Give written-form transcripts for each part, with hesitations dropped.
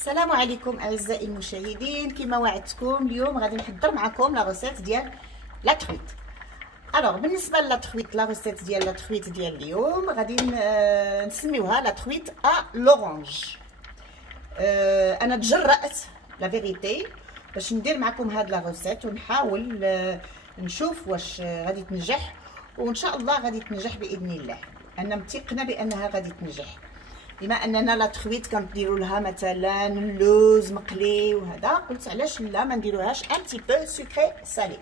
السلام عليكم اعزائي المشاهدين. كما وعدتكم اليوم غادي نحضر معكم لا روسيت ديال لا ترويت. الوغ بالنسبه لا ترويت، لا روسيت ديال لا ترويت ديال اليوم غادي نسميوها لا ترويت ا لورانج. انا تجرأت لا فيريتي باش ندير معكم هاد لا روسيت ونحاول نشوف واش غادي تنجح، وان شاء الله غادي تنجح باذن الله. انا متيقنه بانها غادي تنجح، بما اننا لا ترويت كنديروا لها مثلا اللوز مقلي وهذا، قلت علاش لا ما نديروهاش ان تي بو سكري سالي.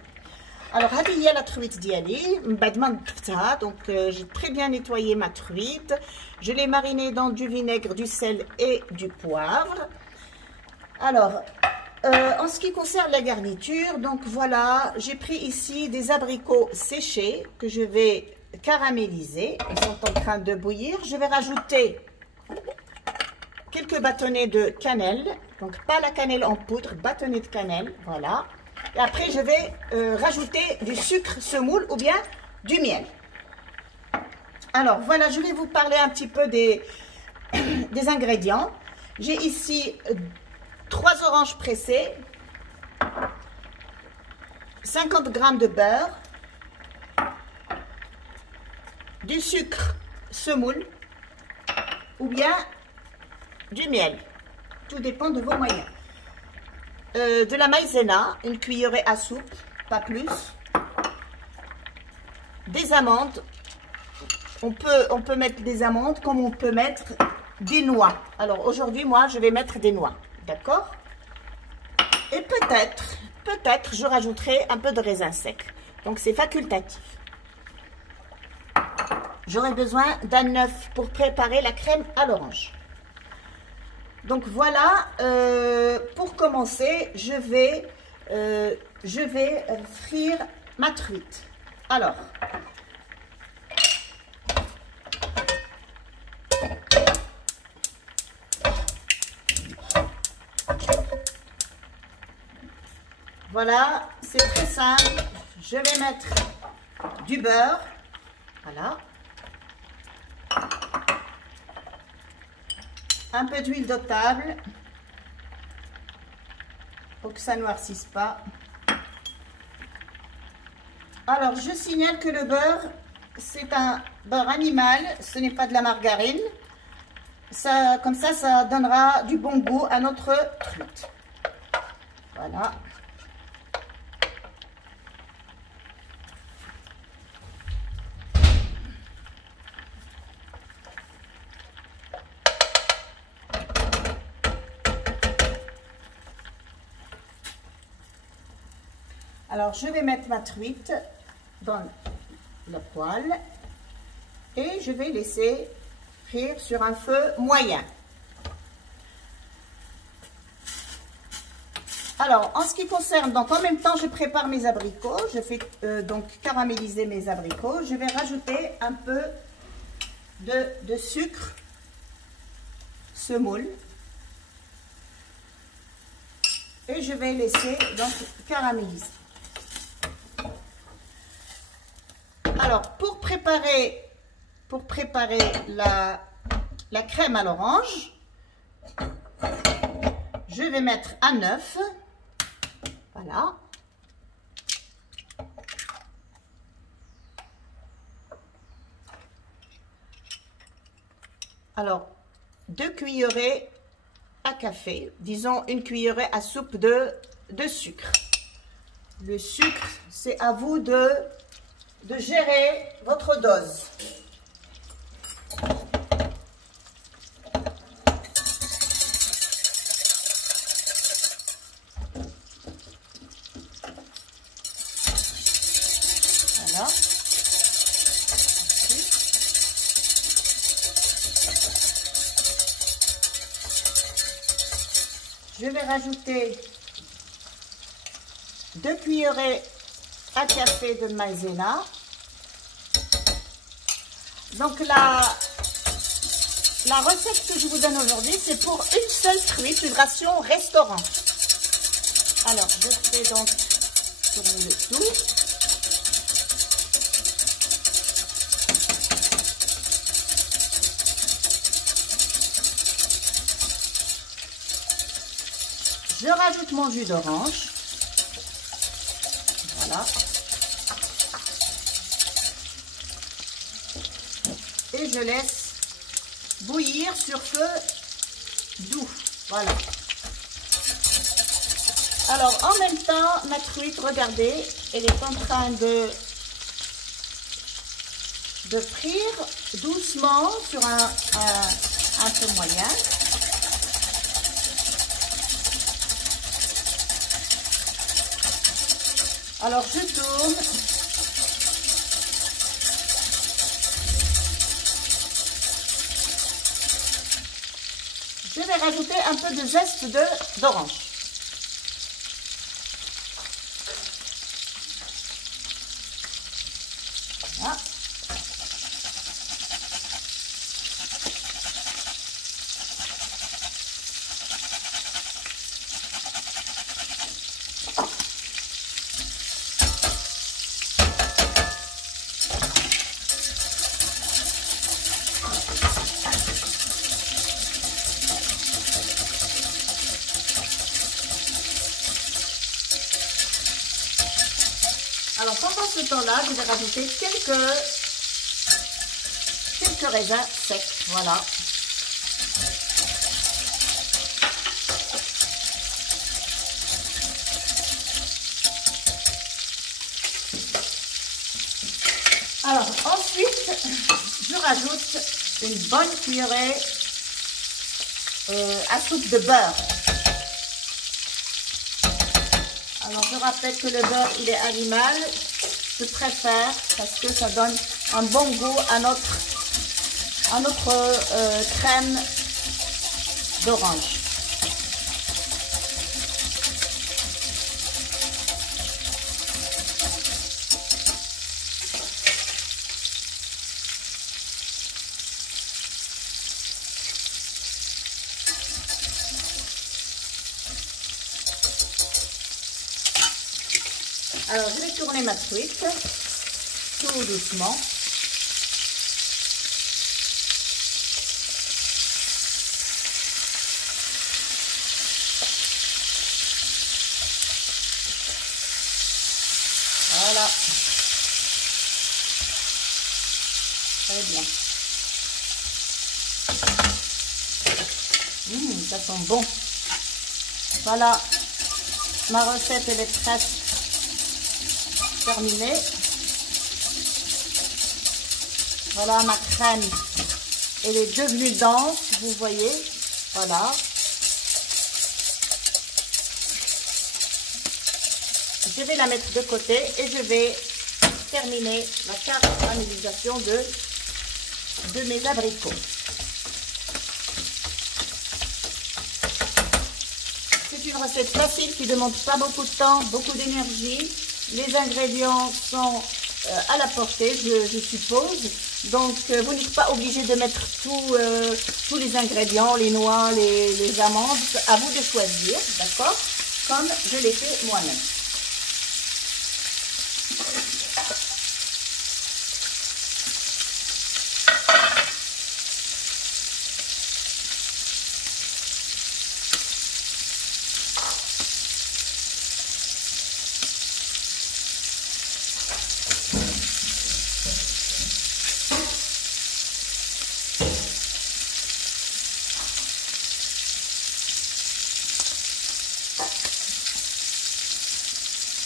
الوغ هذه هي لا ترويت ديالي من بعد ما نظفتها. دونك جي تري بيان نيتوايي ما ترويت، je l'ai marinée dans du vinaigre, du sel et du poivre. Alors en ce qui concerne la garniture, donc voilà, j'ai pris ici des abricots séchés que je vais caraméliser. Ils sont en train de bouillir. Je vais rajouter quelques bâtonnets de cannelle, donc pas la cannelle en poudre, bâtonnets de cannelle, voilà. Et après je vais rajouter du sucre semoule ou bien du miel. Alors voilà, je vais vous parler un petit peu des ingrédients. J'ai ici 3 oranges pressées, 50 g de beurre, du sucre semoule ou bien du miel, tout dépend de vos moyens. De la maïzena, une cuillerée à soupe, pas plus. Des amandes, on peut mettre des amandes comme on peut mettre des noix. Alors aujourd'hui moi je vais mettre des noix, d'accord? Et peut-être je rajouterai un peu de raisin sec, donc c'est facultatif. J'aurai besoin d'un œuf pour préparer la crème à l'orange. Donc voilà, pour commencer, je vais frire ma truite. Alors, voilà, c'est très simple. Je vais mettre du beurre, voilà. Un peu d'huile de table pour que ça ne noircisse pas. Alors je signale que le beurre c'est un beurre animal, ce n'est pas de la margarine. Comme ça donnera du bon goût à notre truite. Voilà. Alors, je vais mettre ma truite dans la poêle et je vais laisser frire sur un feu moyen. Alors, en ce qui concerne, donc en même temps, je prépare mes abricots. Je fais donc caraméliser mes abricots. Je vais rajouter un peu de sucre semoule. Et je vais laisser donc caraméliser. Alors, pour préparer la crème à l'orange, je vais mettre un œuf. Voilà. Alors, 2 cuillerées à café, disons une cuillerée à soupe de sucre. Le sucre, c'est à vous de gérer votre dose. Voilà. Je vais rajouter 2 cuillerées à café de maïzena. Donc la recette que je vous donne aujourd'hui, c'est pour une seule truite, une ration restaurant. Alors je fais donc tourner le tout. je rajoute mon jus d'orange. Voilà. Et je laisse bouillir sur feu doux. Voilà. Alors, en même temps, ma truite, regardez, elle est en train de frire doucement sur un feu moyen. Alors, je tourne. Je vais rajouter un peu de zeste d'orange. Voilà. Alors pendant ce temps-là, je vais rajouter quelques raisins secs, voilà. Alors ensuite, je rajoute une bonne cuillerée à soupe de beurre. Alors je rappelle que le beurre il est animal, je préfère parce que ça donne un bon goût à notre crème d'orange. Alors je vais tourner ma truite tout doucement. Voilà. Très bien. Ça sent bon. Voilà. Ma recette elle est presque terminée. Voilà ma crème. Elle est devenue dense, vous voyez. Voilà. Je vais la mettre de côté et je vais terminer la caramélisation de mes abricots. C'est une recette facile qui ne demande pas beaucoup de temps, beaucoup d'énergie. Les ingrédients sont à la portée, je suppose. Donc, vous n'êtes pas obligé de mettre tous les ingrédients, les noix, les amandes. À vous de choisir, d'accord? Comme je l'ai fait moi-même.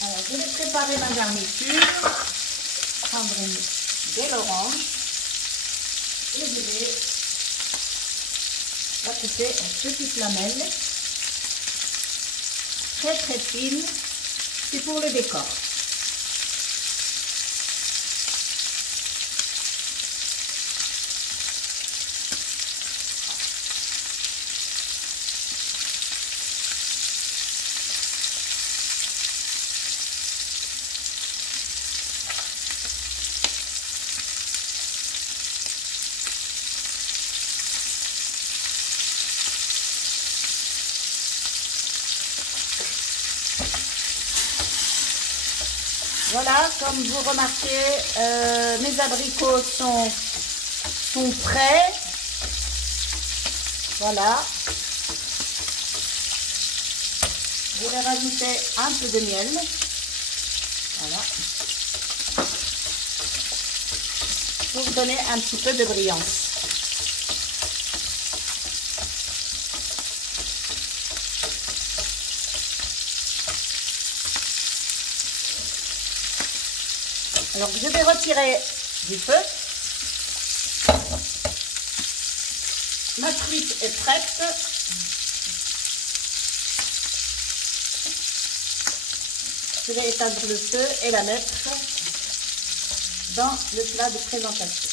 Alors, je vais préparer ma garniture, prendre de l'orange et je vais la couper en petites lamelles, très très fines, c'est pour le décor. Voilà, comme vous remarquez, mes abricots sont prêts. Voilà. Je vais rajouter un peu de miel. Voilà. Pour donner un petit peu de brillance. Alors, je vais retirer du feu. Ma truite est prête. Je vais éteindre le feu et la mettre dans le plat de présentation.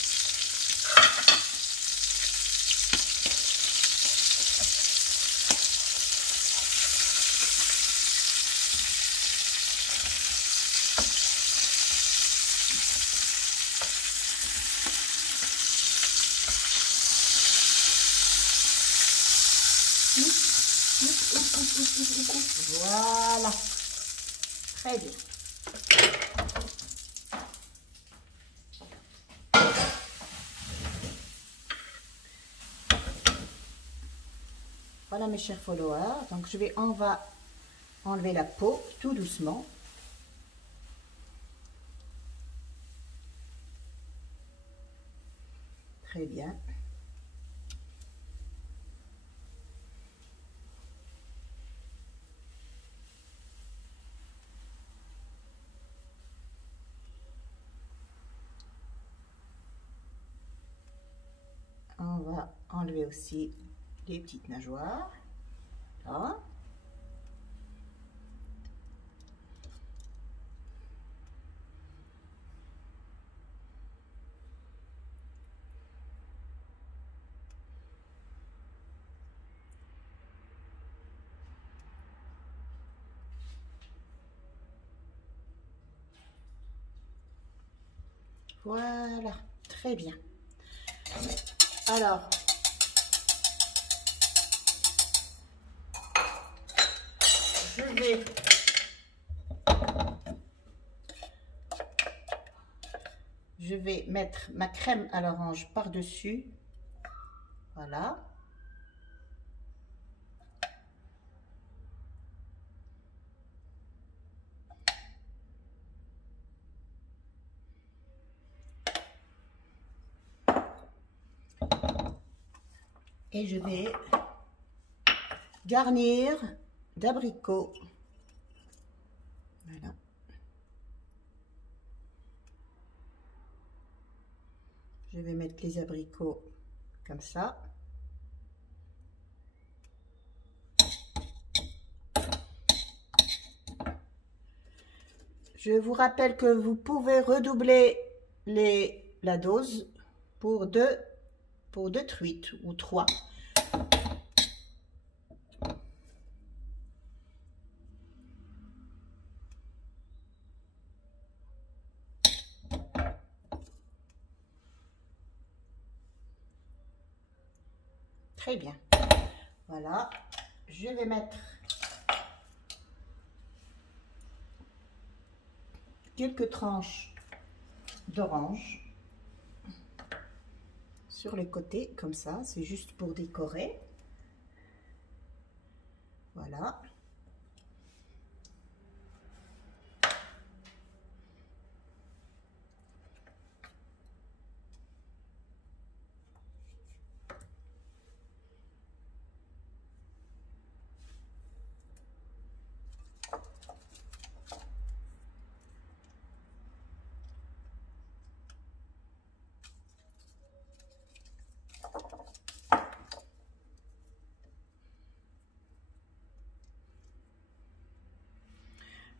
Voilà, très bien. Voilà mes chers followers, donc on va enlever la peau tout doucement. Très bien. On va enlever aussi les petites nageoires. Là. Voilà, très bien. Alors, je vais mettre ma crème à l'orange par-dessus. Voilà. Et je vais garnir d'abricots. Voilà. Je vais mettre les abricots comme ça. Je vous rappelle que vous pouvez redoubler la dose pour deux truites ou 3. Très bien. Voilà. Je vais mettre quelques tranches d'orange sur les côtés, comme ça. C'est juste pour décorer. Voilà.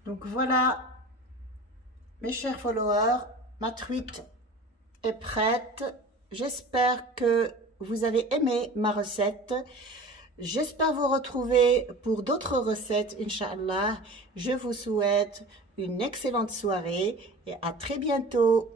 Donc voilà, mes chers followers, ma truite est prête. J'espère que vous avez aimé ma recette. J'espère vous retrouver pour d'autres recettes, Inch'Allah. Je vous souhaite une excellente soirée et à très bientôt.